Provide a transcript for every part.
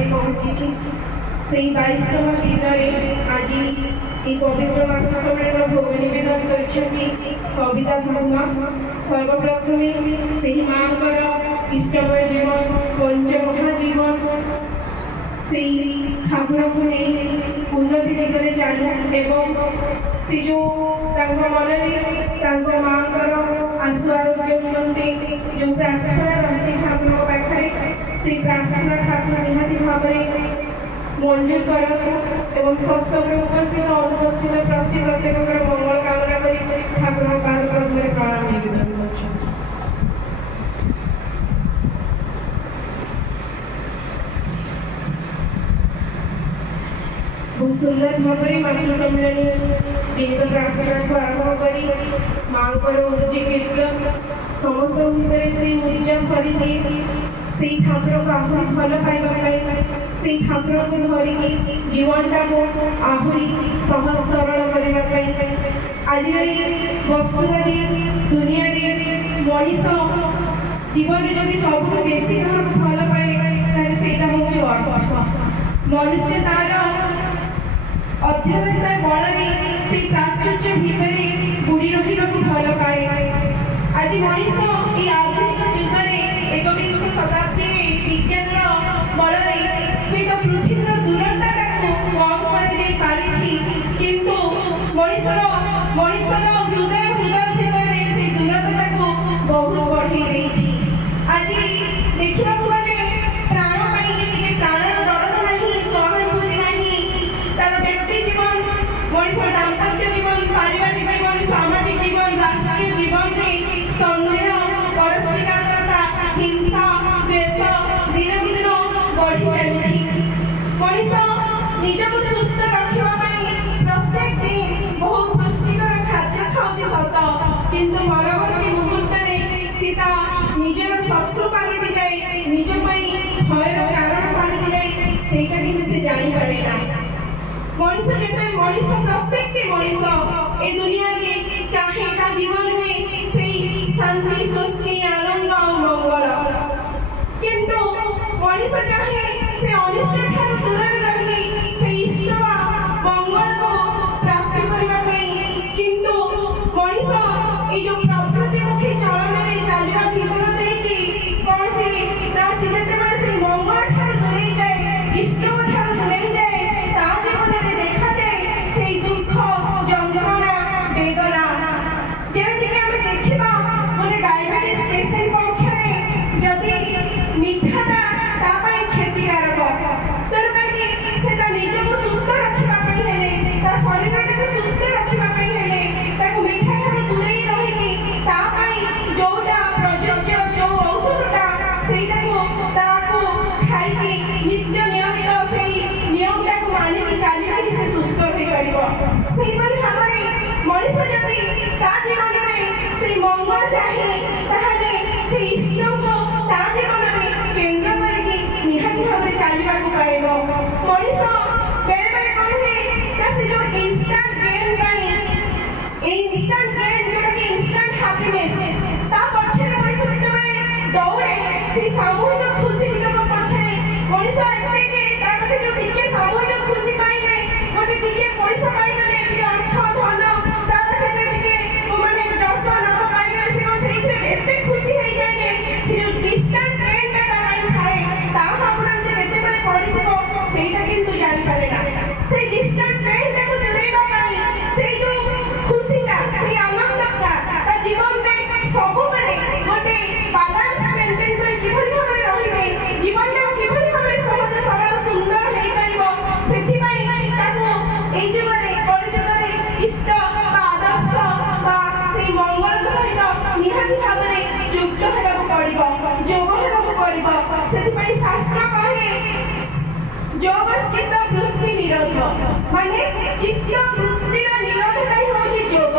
पाई पहुंची से 22तम दिन में आज ये पवित्र मातृसमेर भोग नवेदन कर सविता शर्मा सर्वप्रथम से माँ इष्टमय जीवन पंचमहा जीवन से ठाकुर को नहीं उन्नति दिगरे चलू एवं से जो मन में माँ आशु आरोग्य निमंते जो प्रार्थना रही ठाकुर पाखे से प्रार्थना ठाकुर निहाती भाव में मंजूर करते एवं सत्संग उपस्थित अनुपस्थित प्रति प्रत्येक मंगल कामना कर ठाकुर पाद में प्रणाम निवेदन कर खूब सुंदर भाव में मातृ सम्मेलन विनीत प्रार्थना को आरंभ कर माँ उन्नति कीर्तन समस्त भितर से उद्यम कर ठाकुर को आहरी भल पाइबा से ठाकुर को धरिकी जीवनटा को आहरी सहज सरल करने आज वस्तुवादी दुनिया मनीष जीवन में जब सब बेसी भल पाए से मनुष्य तार अध्यवसाय बल से प्राचुर्य भितर बुड़ी रही भल पाए आज मनीष ये आधुनिक जुग में एकविंश शताब्दी विज्ञान बल हुए पृथ्वीर दूरता कम कर किंतु मनीषर हृदय भितर से दूरता को बहुत बढ़े आज देखा गले प्राण प्राणर दरद नहीं सहानुभूति नहीं तार व्यक्ति जीवन मनीषर दाम्पत्य जीवन पारिवारिक जीवन सामाजिक जीवन राष्ट्रीय जीवन में संदेह परस्परिकता हिंसा द्वेष दिन दिन बढ़ी चली मनीष निजक सुस्थ रखा प्रत्येक दिन बहुत पुष्टिकर खाद्य खाऊँ सत किंतु परवर्ती मुहूर्त सीता निजर शत्रु पलटि जाए निज भयर कारण पलटि जाए से जानीपारे मनीष जैसे मनीष प्रत्येक मनीष ए दुनिया में चाहे जीवन में से शांति स्वस्ति आनंद मंगल किंतु मनीष चाहे से अनिष्ट ठार दूर रही से इष्ट मंगल को प्राप्त करने किंतु मनीष ये जो प्रकृतिमुखी चलन में चलवा भीतर देखी कौन से से मंगल ठार दूरे जाए इष्ट ठार दूरे जाए जीवन में देखा जाए से दुख जंत्रणा वेदना जमीक आम देखा गोटे डायबिटीज पेसेंट पक्ष जदि मीठाटा क्षतिकारक तेणु कहीं निजक सुस्थ रखापी शरीर को सुस्थ रखापी मीठा ठार दूरे रही जोटा प्रयोज्य जो औषधटा से खाई नित्य नियमित से नियमटा को मानिक चलने से सुस्थ हो पार से भाव में मनीष जदि जीवन में से मंगल चाहे से इष्ट को जीवन में केन्द्र करके निहाती भाव में चलने को पाइब मनीष बेले बेले कौन हुए से जो इंस्टांट गेन इंस्टांट गेन जोटा कि इंस्टांट हैप्पीनेस पछे मनीष जो दौड़े से सामूहिक खुशी पछे मनीष एत जो टिके सामूहिक खुशी पाइले गोटे टिके पैसा पाइले अर्थ धन माने जस नाम पाइले से एते खुशी हो जाए जो डिस्टेंस ट्रेन थाए भावना केते बेले पड़ो सेटा किंतु जान पारे से डिस्टेंस ट्रेन को दूरेगा से जो खुशीटा से आनंदटा जीवन में सब बेले गोटे बैलेंस मेंटेन कर किभली भाव में रहिबे जीवन में किभली भाव में सहज सरल सुंदर हेई परिबो सेथि ताको ए जुगरे कलि जुगरे इष्ट आदर्श से मंगल सहित निहाती भाव में युक्त हेबाक पड़िबो योग हेबाक पड़िबो सेथि शास्त्र कहे योग चित्त वृत्ति निरोध माने चित्त वृत्तिर निरोधता ही होची योग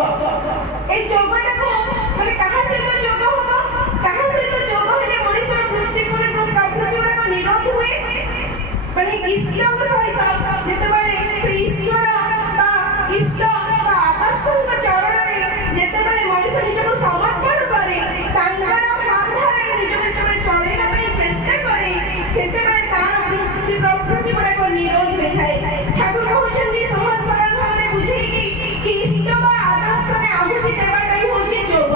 ए योगटा को माने कहा सहित योग होबो कहा सहित योग हेले मनुष्य वृत्ति पूरे प्रवृत्ति गुड़ा निरोध हुए माने इष्ट सहित जेतेबेले से ईश्वर बा इष्ट बा आदर्श चरण में जेतेबेले मनुष्य निजको समर्पण करे तांकर भावधारा निजको जेतेबेले चलेबा पई चेष्टा करे सेतेबेले तार वृत्ति निरोध होता है। ठाकुर कहउछन्ती समस्त सरल भाबरे बुझेकी कि इष्ट बा आदर्श रे आहुति देबाटा ही होची जोग।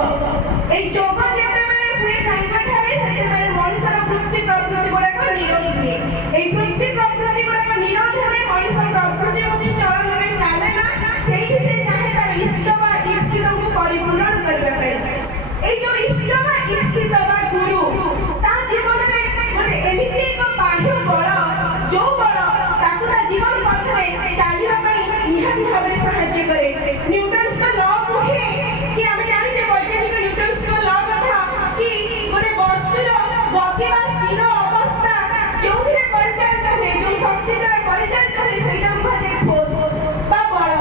ए जोग जेतेबेले हुए तांका ठारे सेतेबेले मनुष्यर वृत्ति प्रवृत्ति गुडाक निरोध हुए। ए वृत्ति प्रवृत्ति गुडाक निरोध हेले मनुष्य प्रवृत्ति मुक्ति चलन रे चाले ना, सेठी से चाहे तार इष्ट बा इप्सित को परिपूर्ण करबा पाई। ए जो इष्ट बा इप्सित बा गुरु ता जीवन रे माने एमिति एक बाह्य बल जो बल ताकू ता जीवन पथ रे चालिबा पाई निहाती भाबरे सहाय्य करे। न्यूटन्स का लॉ कहे कि आमे जानि जे वैज्ञानिक न्यूटन्स का लॉ कथा कि गोटे वस्तुर गति बा स्थिर अवस्था जोथिरे परिचालित हुए, जो शक्ति द्वारा परिचालित हुए सेटा बुझे फोर्स बा बल।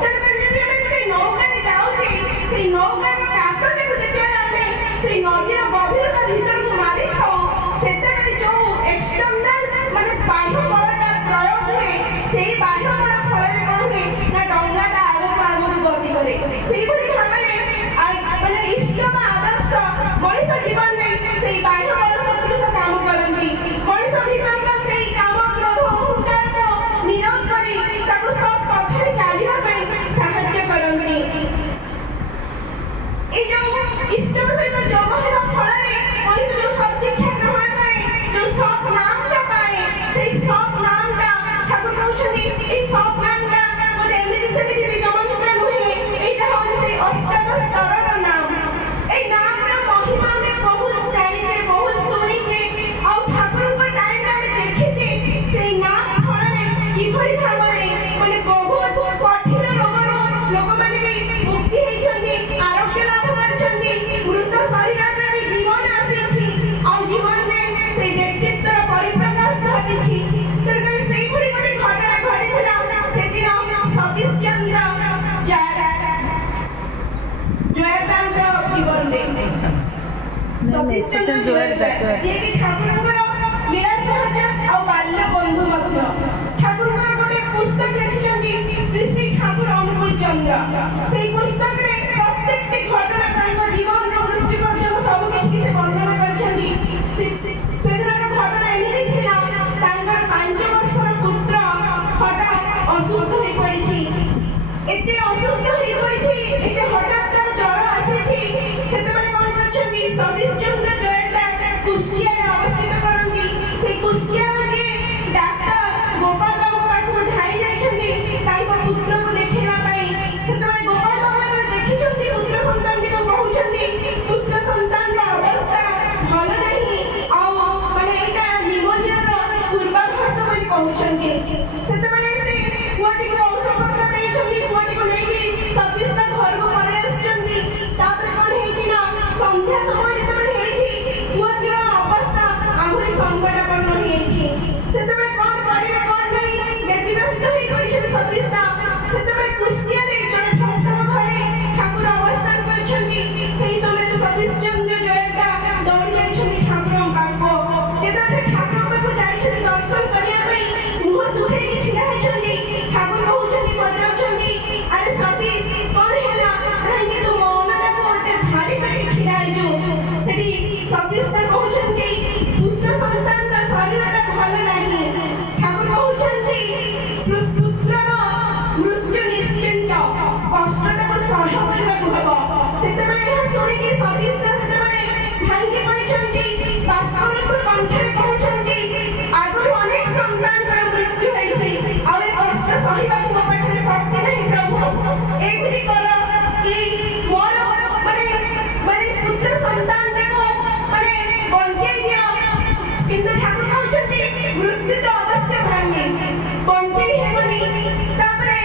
तने कर जे आमे गोटे नौका रे जाउछे सेई नौका काट देखु जेते आमे सेई नदीर गभीरता भीतर को मारी खाओ सेतेबेले जो एक्सटर्नल माने बाह्य बलटा प्रयोग हुए सेई बाह्य बल फଳରେ कोन हुए ना डंगाटा आगु गति करे। सेई भली भाबरे माने इष्ट बा आदर्श मनुष्य जीवन रे सेई बाह्य बल सदृश काम करंती। मनुष्य भीतर का सेई काम क्रोध अहंकार को निरोध करी ताको सब पथरे चालिबा पई सहाय्य करंती। ए जो इष्ट सहित जोग हेबा फଳରେ मनुष्य जो सत्य ग्रहण करे, जो सत नामटा पाए, सेई सत नामटा ठाकुर कहउछन्ती ए सत नामटा गोटे एमिति सेमिति बीजमंत्र नुहे, एटा होय सेई अष्टम स्तरर नाम। ए नामर महिमा में बहुत जानिचे, बहुत सुनिचे और ठाकुर को टाइम रे देखिचे। सेई नाम फଳରେ किभली भाबरे माने बहुत कठिन रोगरो लोक माने भी मुक्ति हेछन्ती, आरोग्य लाभ करछन्ती, मृत शरीर रे भी जीवन आसीछि और जीवन में से व्यक्तित्व परिप्रकाश घटिछि। तकर सेई भली गोटे घटना घटिथिला सेदिन सतीश चंद्र जोयादार जीवन रे सतीश चंद्र जोयादार जे कि ठाकुरଙ୍କର लीला सहज और बाल्य बंधु मध्य। ठाकुरଙ୍କର गोटे पुस्तक लिखिछन्ती श्री श्री ठाकुर अनुकूल चंद्र। सेई पुस्तक रे प्रत्येकटी घटना तांको जीवन रो मृत्यु पर्यंत सब किछि से वर्णना करछन्ती। सेदिनर घटना एमिति थिला तांकर 5 वर्षर पुत्र हठात असुस्थ होई पड़िछि। एते असुस्थ होई पड़िछि, एते हठात तार ज्वर आसीछि। सेतेबेले कोन करछन्ती सतीश चंद्र जोयादार कुष्टिया रे अवस्थित करंती। से कुष्टिया जे डॉक्टर गोपाल बाबू पाखु धाई जाइछन्ती तांको पुत्र को देखिबा पाई। सेतेबेले गोपाल बाबू देखिछन्ती पुत्र संतान को कहउछन्ती पुत्र संतान रो अवस्था भल नाही आ माने एटा निमोनिया रो पूर्वाभास बोली कहउछन्ती। सेतेबेले से पुआटी को औषध पत्र देइछन्ती, पुआटी को लेके सतीश ता घर को पले आछन्ती। तापर कोन हेछि ना संध्या समय जेतेबेले हेछि पुआटी रो अवस्था आहुरी संकटापन्न हेछि। सेतेबेले कोन करिवे कोन नाही व्यतिव्यस्त होई पड़िछन्ती सतीश ता। सेतेबेले कुष्टिया रे जने भक्तक घरे ठाकुर अवस्थान करछन्ती। सेही समय सतीश चंद्र जोयादार दौड़ी जाइछन्ती ठाकुरଙ୍କ पाखो। जेतेबेले से ठाकुरଙ୍କ पाखो जाइछन्ती दर्शन करिया पई मुह सुहेकी छिड़ा हेछन्ती। ठाकुर कहउछन्ती पचाउछन्ती अरे सतीश कोन हेला काहे तू मौनटा को एते भारी करी छिड़ा हेजु। सेठी सतीश ता कहउछन्ती पुत्र संतान रा शरीरटा भल नाही। ठाकुर कहउछन्ती पुत्रर मृत्यु निश्चिंत कष्टटा को सह्य करिबाकु हबो। सेतेबेले एहा सुनिकी सतीश ता सेतेबेले भांगी पड़िछन्ती। बाष्परूप कंठरे कहउछन्ती आगु अनेक संतान रा मृत्यु हेछि और ए कष्ट सहिबाकु मो पाखरे शक्ति नाही प्रभु। एमिति कर कि मोर माने पुत्र संतान देखो माने बंचै दियो। किंतु ठाकुर कहउछन्ती मृत्यु तो अवश्य भांगे बंचै हेबनी। तापरे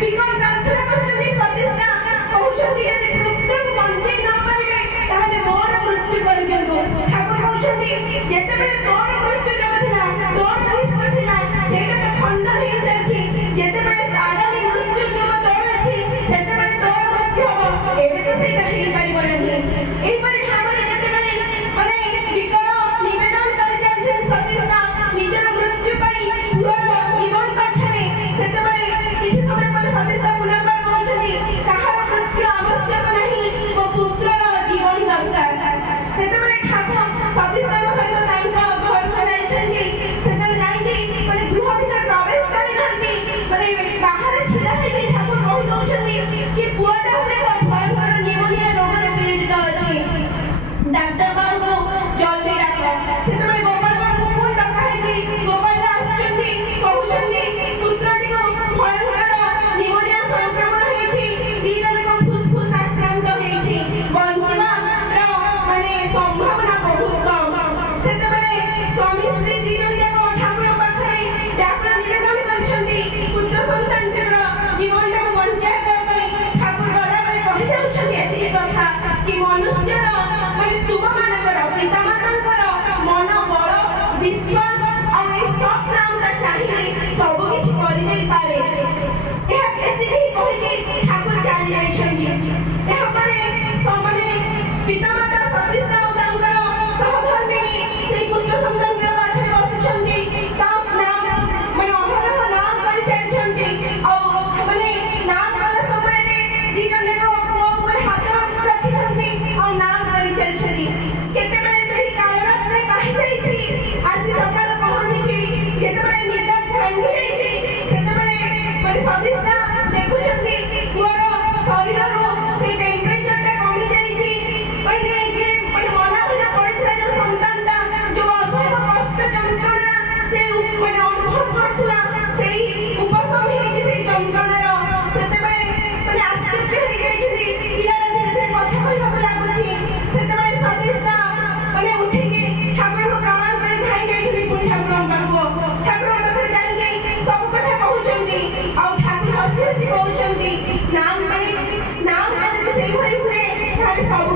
बिकल प्रार्थना करछन्ती सतीश ता कहउछन्ती यदि पुत्र को बंचै न पारिले ताहले मोर मृत्यु करि दियो। ठाकुर कहउछन्ती जेतेबेले तोर मृत्यु जबथिला तोर इष्ट थिला सेटा तो खंड हेइ सारछि। जेतेबेले आगामी मृत्यु जब तोर अछि सेतेबेले तोर मृत्यु हबो। एबे तो सेटा हेइ पारिबो नाही। एई परि भाबरे जेतेबेले माने बिकल निवेदन करि जाइछन सतीश ता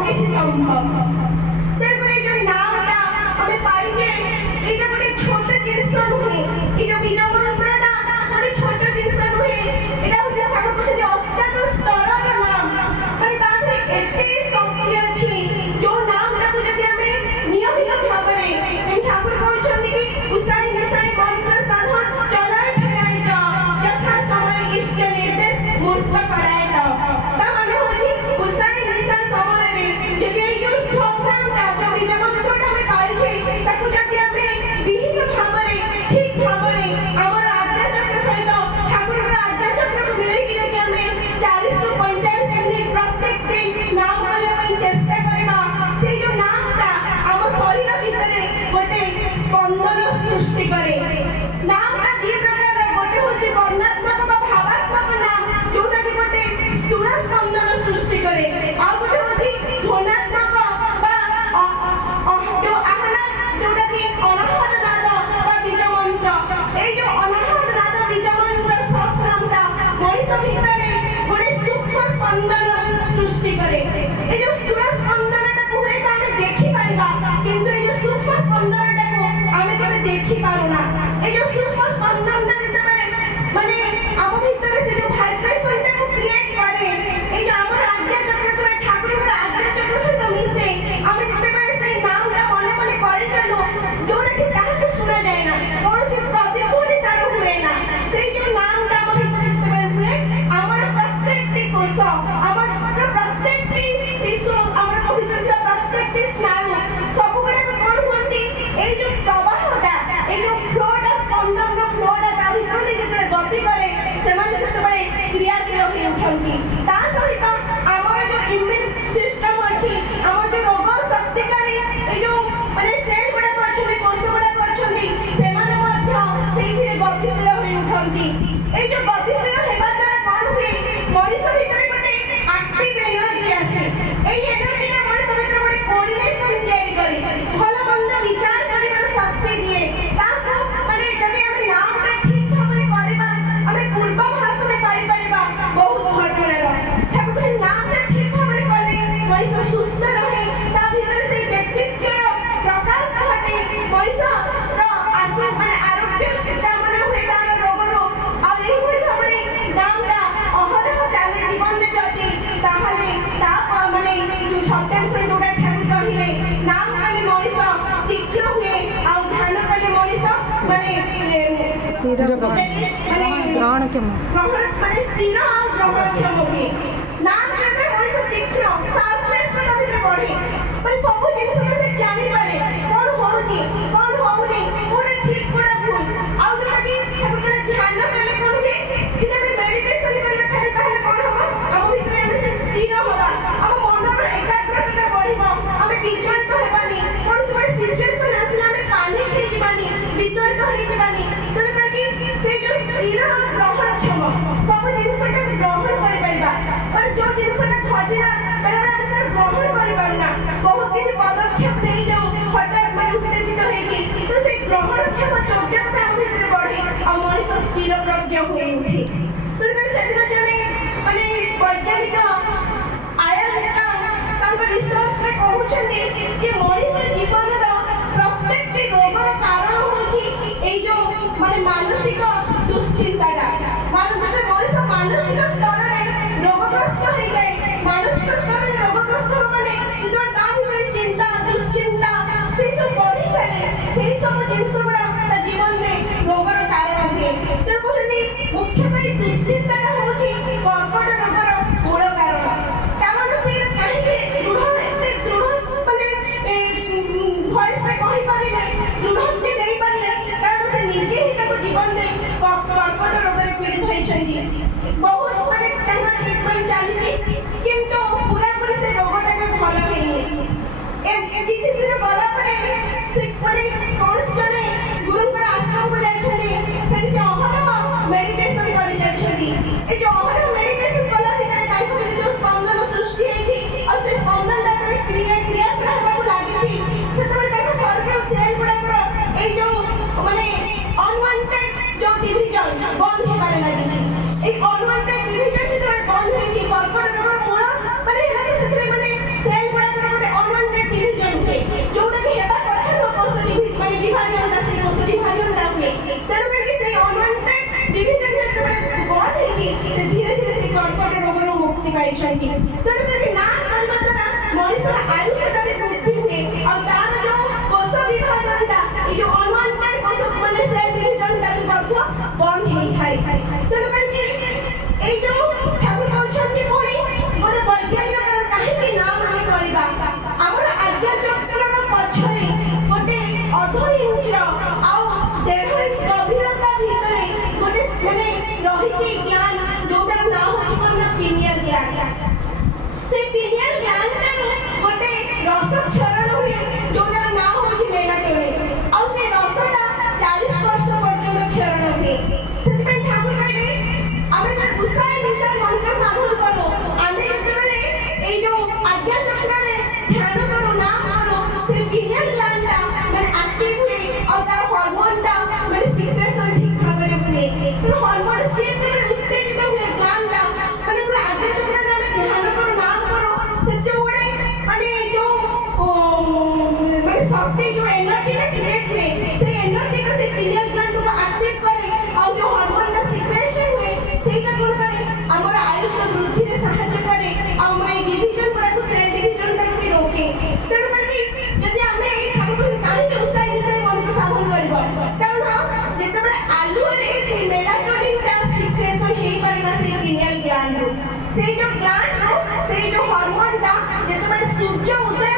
କିଛି ସମ୍ଭବ। ତେଣୁକରି ଯୋଉ ନାମଟା ଆମେ ପାଇଛେ ଏଇଟା ଗୋଟେ ଛୋଟ ଜିନିଷ ନୁହେଁ। ଏଇ ଯୋଉ ବୀଜ ମନ୍ତ୍ରଟା ଗୋଟେ ଛୋଟ ଜିନିଷ ନୁହେଁ। ଏଇଟା ହଉଛି ଠାକୁର କହୁଛନ୍ତି ଅଷ୍ଟାଦଶ ସ୍ତରର ନାମ। ମାନେ ତା ଦେହରେ ଏତେ ଶକ୍ତି ଅଛି ଯୋଉ ନାମଟାକୁ ଯଦି ଆମେ ନିୟମିତ ଭାବରେ ଠାକୁର କହୁଛନ୍ତି କି ଉଷାଇ ନିଶାଇ ମନ୍ତ୍ର ସାଧନ ଚଲାଏ ଫେରାଇ ଯାଅ ଯଥା ସମୟ ଇଷ୍ଟ ନିର୍ଦ୍ଦେଶ ମୂର୍ଖ କରାଏ ଯାଅ। ତା ମାନେ ହଉଛି ଉଷାଇ ନିଶା ସମୟରେ ଯଦି ଏଇ ଯୋଉ ସ୍ଲୋଗାନଟା ଯୋଉ ବୀଜ ମନ୍ତ୍ରଟା ଆମେ ପାଇଛେ ତାକୁ ଯଦି ଆମେ ବିହିତ ଭାବରେ ଠିକ ଭାବରେ ଆମର ଆଜ୍ଞା ଚକ୍ର ସହିତ ଠାକୁରଙ୍କର ଆଜ୍ଞା ଚକ୍ରକୁ ମିଳେଇକି ଯଦି ଆମେ 40 ରୁ 45 ମିନିଟ୍ ପ୍ରତ୍ୟେକ ଦିନ ନାମ କରିବା ପାଇଁ ଚେଷ୍ଟା କରିବା ସେଇ ଯୋଉ ନାମଟା ଆମ ଶରୀର ଭିତରେ ଗୋଟେ ସ୍ପନ୍ଦନ ସୃଷ୍ଟି କରେ। ନାମଟା ଦି ପ୍ରକାରର, ଗୋଟେ ହଉଛି ବର୍ଣ୍ଣାତ୍ମକ ବା ଭାବାତ୍ମକ ନାମ ଯୋଉଟା କି ଗୋଟେ ସ୍ଥୂଳ ସ୍ପନ୍ଦନ ସୃଷ୍ଟି କରେ, ଆଉ ଗୋଟେ ହଉଛି ଧ୍ୱନାତ୍ମକ ବା ଯୋଉ ଆହ୍ୱାନ ଯୋଉଟା କି ଅନାହତ ନାଦ ବା ବୀଜ ମନ୍ତ୍ର। ଏଇ ଯୋଉ ଅନାହତ ନାଦ ବୀଜ ମନ୍ତ୍ର ସତ୍ନାମଟା ମଣିଷ ଭିତରେ ଗୋଟେ ସୂକ୍ଷ୍ମ ସ୍ପନ୍ଦନ ସୃଷ୍ଟି କରେ। ଏଇ ଯୋଉ ସ୍ଥୂଳ ସ୍ପନ୍ଦନଟାକୁ ହୁଏତ ଆମେ ଦେଖିପାରିବା କିନ୍ତୁ ଏଇ ଯୋଉ ସୂକ୍ଷ୍ମ ସ୍ପନ୍ଦନଟାକୁ ଆମେ କେବେ ଦେଖିପାରୁନା। ଏଇ ଯୋଉ ସୂକ୍ଷ୍ମ ସ୍ପନ୍ଦନଟା ଯେତେବେଳେ ମାନେ ଆମ ଭିତରେ ସେ ଯୋଉ ଭାଇବ୍ରେସନଟାକୁ କ୍ରିଏଟ କରେ, ଏଇ ଯୋଉ ଆମର ଆଜ୍ଞା ଚକ୍ର ଯେତେବେଳେ ଠାକୁରଙ୍କର ଆଜ୍ଞା ଚକ୍ର ସହିତ ମିଶେ ଆମେ ଯେତେବେଳେ ସେଇ ନାମଟା ମନେ ମନେ କରି ଚାଲୁ ଯୋଉଟା କି କାହାକୁ ଶୁଣାଯାଏ ନା, କୌଣସି ପ୍ରତିଧ୍ୱନି ତାର ହୁଏ ନା, ସେଇ ଯୋଉ ନାମଟା ଆମ ଭିତରେ ଯେତେବେଳେ ହୁଏ ଆମର ପ୍ରତ୍ୟେକଟି କୋଷ ଆମର ପ୍ରତ୍ୟେକଟି ଟିସୁ ଆମର ଭିତରେ ଥିବା ପ୍ରତ୍ୟେକଟି ସ୍ନାୟୁ ସବୁଗୁଡ଼ାକ କଣ ହୁଅନ୍ତି ଏଇ ଯୋଉ ପ୍ରବାହଟା ଏଇ ଯୋଉ ଫ୍ଲୋଟା ସ୍ପନ୍ଦନର ଫ୍ଲୋଟା ତା ଭିତରେ ଦେଇ ଯେତେବେଳେ ଗତି କରେ ସେମାନେ ସେତେବେଳେ କ୍ରିୟାଶୀଳ ହୋଇ ଉଠନ୍ତି। ତା ସହିତ ଆମର ଯୋଉ ଇମ୍ୟୁନ୍ ସିଷ୍ଟମ ଅଛି ଆମର ଯୋଉ ରୋଗ ଶକ୍ତିକାରୀ ଏଇ ଯୋଉ ମାନେ ସେଲ୍ ଗୁଡ଼ାକ ଅଛନ୍ତି କୋଷ ଗୁଡ଼ାକ ଅଛନ୍ତି ସେମାନେ ମଧ୍ୟ ସେଇଥିରେ ଗତିଶୀଳ ହୋଇ ଉଠନ୍ତି। ଏଇ ଯୋଉ ଗତିଶୀଳ ହେବା ଦ୍ୱାରା କଣ ହୁଏ ମଣିଷ ଭିତରେ ଗୋଟେ ଆକ୍ଟିଭ ଏନର୍ଜି ଆସେ। ଏଇ ଏନର୍ଜିଟା ମଣିଷ ଭିତରେ ଗୋଟେ କୋର୍ଡିନେସନ ତିଆରି କରେ, ଭଲ ମନ୍ଦ ବିଚାର କରିବାର ଶକ୍ତି ଦିଏ। ତାକୁ ମାନେ ଯଦି ଆମେ ନାମଟା ଠିକ ଭାବରେ କରିବା ଆମେ ପୂର୍ବାଭାସ ପାଇପାରିବା ବହୁତ ଘଟଣାର। ଠାକୁର ନାମଟା ଠିକ ଭାବରେ କଲେ ମଣିଷ ସୁସ୍ଥ ରହେ, ତା ଭିତରେ ସେଇ ବ୍ୟକ୍ତିତ୍ୱର ପ୍ରକାଶ ଘଟେ, ମଣିଷର ମାନେ ଆରୋଗ୍ୟ କାମନା ହୁଏ ତାର ରୋଗରୁ। ଆଉ ଏଇଭଳି ଭାବରେ ନାମଟା ଅହରହ ଚାଲେ ଜୀବନରେ ଯଦି ତାହେଲେ ତା ମାନେ ଯୋଉ ସତ୍ୟାଂଶ ଯୋଉଟା ଠାକୁର କହିଲେ ନାମ କଲେ ମଣିଷ ତୀକ୍ଷ୍ଣ ହୁଏ ଆଉ ଧ୍ୟାନ କଲେ ମଣିଷ ମାନେ ଗ୍ରହଣକ୍ଷମ ମାନେ ସ୍ଥିର ଆଉ ଗ୍ରହଣକ୍ଷମ ହୁଏ। ନାମ ଯେତେବେଳେ ମଣିଷ ତୀକ୍ଷ୍ଣ ସାର୍ପନେସଟା ତା ଭିତରେ ବଢେ, ମାନେ ସବୁ ଜିନିଷଟା ସେ ଜାଣିପାରେ କଣ ହଉଛି କଣ ହଉନି କୋଉଟା ଠିକ କୋଉଟା ଭୁଲ। ଆଉ ଯୋଉଟା କି ଠାକୁର ଧ୍ୟାନ କଲେ କଣ ହୁଏ ଯଦି ଆମେ ମେଡିଟେସନ କରିବା ତାହେଲେ କଣ ହବ ଆମ ଭିତରେ ଆମେ ସେ ସ୍ଥିର ହବା, ଆମ ମନର ଏକାଗ୍ରତା ବଢିବ, ଆମେ ବିଚଳିତ ହେବାନି, କୌଣସି ଗୋଟେ ସିଚୁଏସନ ଆସିଲେ ଆମେ ପାନିକ ହେଇଯିବାନି, ବିଚଳିତ ହେଇଯିବାନି। ତେଣୁ କରିକି ସେ ଯୋଉ ସ୍ଥିର ଗ୍ରହଣକ୍ଷମ ସବୁ ଜିନିଷଟା ଗ୍ରହଣ କରିପାରିବା। ମାନେ ଯୋଉ ଜିନିଷଟା ଘଟିଲା ବେଳେବେଳେ ଆମେ ସେଟା ଗ୍ରହଣ କରିପାରୁନା, ବହୁତ କିଛି ପଦକ୍ଷେପ ନେଇଯାଉ ହଠାତ୍ ମାନେ ଉତ୍ତେଜିତ ହେଇକି, ତେଣୁ ସେଇ ଗ୍ରହଣକ୍ଷମ ଯୋଗ୍ୟତା ଆମ ଭିତରେ ବଢେ ଆଉ ମଣିଷ ସ୍ଥିର ପ୍ରଜ୍ଞ ହୋଇ ଉଠେ। ତେଣୁକରି ସେଦିନ ଜଣେ ମାନେ ବୈଜ୍ଞାନିକ ତାଙ୍କ ରିସର୍ଚ୍ଚରେ କହୁଛନ୍ତି ଯେ ମଣିଷ ଜୀବନର ପ୍ରତ୍ୟେକଟି ରୋଗର କାରଣ ହଉଛି ଏଇ ଯୋଉ ମାନେ ମାନସିକ ଦୁଶ୍ଚିନ୍ତାଟା। ଯେତେବେଳେ ମଣିଷ ମାନସିକ ସ୍ତରରେ ରୋଗଗ୍ରସ୍ତ ହେଇଯାଏ, ମାନସିକ ସ୍ତରରେ ରୋଗଗ୍ରସ୍ତ ହବ ମାନେ ଯେତେବେଳେ ତା ଭିତରେ ଚିନ୍ତା ଦୁଶ୍ଚିନ୍ତା ସେଇ ସବୁ ବଢି ଚାଲେ, ସେଇ ସବୁ ଜିନିଷ ଗୁଡା ତା ଜୀବନରେ ରୋଗର କାରଣ ହୁଏ। ତେଣୁ କହୁଛନ୍ତି ମୁଖ୍ୟତଃ ଏଇ ଦୁଶ୍ଚିନ୍ତାଟା ହଉଛି କର୍କଟ ରୋଗର ମୂଳ କାରଣ। କାରଣ ସେ କାହିଁକି ଏତେ ଦୃଢ ମାନେ ଭଏସରେ କହିପାରିଲେ ଦୃଢ଼ୋକ୍ତି ଦେଇପାରିଲେ କାରଣ ସେ ନିଜେ ହିଁ ତାଙ୍କ ଜୀବନରେ କର୍କଟ ରୋଗରେ ପୀଡ଼ିତ ହେଇଛନ୍ତି। ବହୁତ ମାନେ ତାଙ୍କର ଟ୍ରିଟମେଣ୍ଟ ଚାଲିଛି କିନ୍ତୁ ପୁରାପୁରି ସେ ରୋଗ ତାଙ୍କର ଭଲ ହେଇନି। କିଛି ଦିନ ଗଲା ପରେ ସେ ମାନେ କୌଣସି ଜଣେ ଗୁରୁଙ୍କର ଆଶ୍ରମକୁ ଯାଇଛନ୍ତି, ସେଠି ସେ ଅହରହ ମେଡିଟେସନ କରି ଯାଇଛନ୍ତି। ଏ ଯୋଉ ଅହରହ ମେଡିଟେସନ କଲା ଭିତରେ ତାଙ୍କ ଭିତରେ ଯୋଉ ସ୍ପନ୍ଦନ ସୃଷ୍ଟି ହେଇଛି ଆଉ ସେ ସ୍ପନ୍ଦନଟା କ୍ରିୟାଶୀଳ ହେବାକୁ ଲାଗିଛି, ସେତେବେଳେ ତାଙ୍କ ଶରୀର ସେଲ୍ ଗୁଡାକର ଏଇ ଯୋଉ ମାନେ ଅନୱାଣ୍ଟେଡ ଯୋଉ ଡିଭିଜନ ବନ୍ଦ ହେବାରେ ଲାଗିଛି। ଏଇ ଅନୱାଣ୍ଟେଡ ଡିଭିଜନ ଯେତେବେଳେ ବନ୍ଦ ହେଇଛି କର୍କଟ ରୋଗର ମୂଳ ମାନେ ହେଲା କି ସେଥିରେ ମାନେ ସେଲ୍ ଗୁଡାକର पाइछंती तेणु करके ना करबा द्वारा मनुष्य आयुष्यटा वृद्धि हुए और तार जो कोष विभाजनटा ये जो अनवांटेड कोष माने सेल डिविजनटा भी बंद होई थाई तेणु करके ए जो ठाकुर कहछंती कोणी गोटे वैज्ञानिक काहे कि नाम नहीं करबा हमर आज्ञा चक्रर पछरे गोटे अध इंच आ 1.5 इंच गभीरता भितरे गोटे माने रहिछि ज्ञान जोटार नाम होछि कोना पिनियल ज्ञान से पिनियल ज्ञान गोटे रस क्षरण हुए जोटार नाम होछि मेलाटोनिन आ से रसटा 40 वर्ष पर्यंत क्षरण हुए सेति ठाकुर कहले आमे जे गुसाय निसाय मंत्र साधन करो आमे जेतेबेले ए जो आज्ञा चक्र में ध्यान करो नाम करो से पिनियल ज्ञानटा माने एक्टिव हुए और तार हार्मोनटा माने सिक्रेशन ठीक भाबरे हुए तो हार्मोन से उत्तेजित हुए ज्ञानटा माने पूरा आज्ञा चक्र में आमे ध्यान करो नाम करो से जो बड़े माने जो माने शक्ति जो एनर्जी का क्रिएट हुए से एनर्जी का से पिनियल ग्लैंड को एक्टिव करे और जो हार्मोन का सिक्रेशन हुए सेटा कोन करे हमर आयुष्य वृद्धि रे सहायता करे और हमर डिवीजन पूरा को सेल डिवीजन तक भी रोके तेणु करके यदि हमें ठाकुर काहे के उत्साह निसाय मंत्र साधन करबो कारण जेतेबेले आलू रे से मेलाटोनिन का सिक्रेशन हे करना से पिनियल ग्लैंड से जो ग्लैंड से जो हार्मोन ता जेतेबेले सूर्य उदय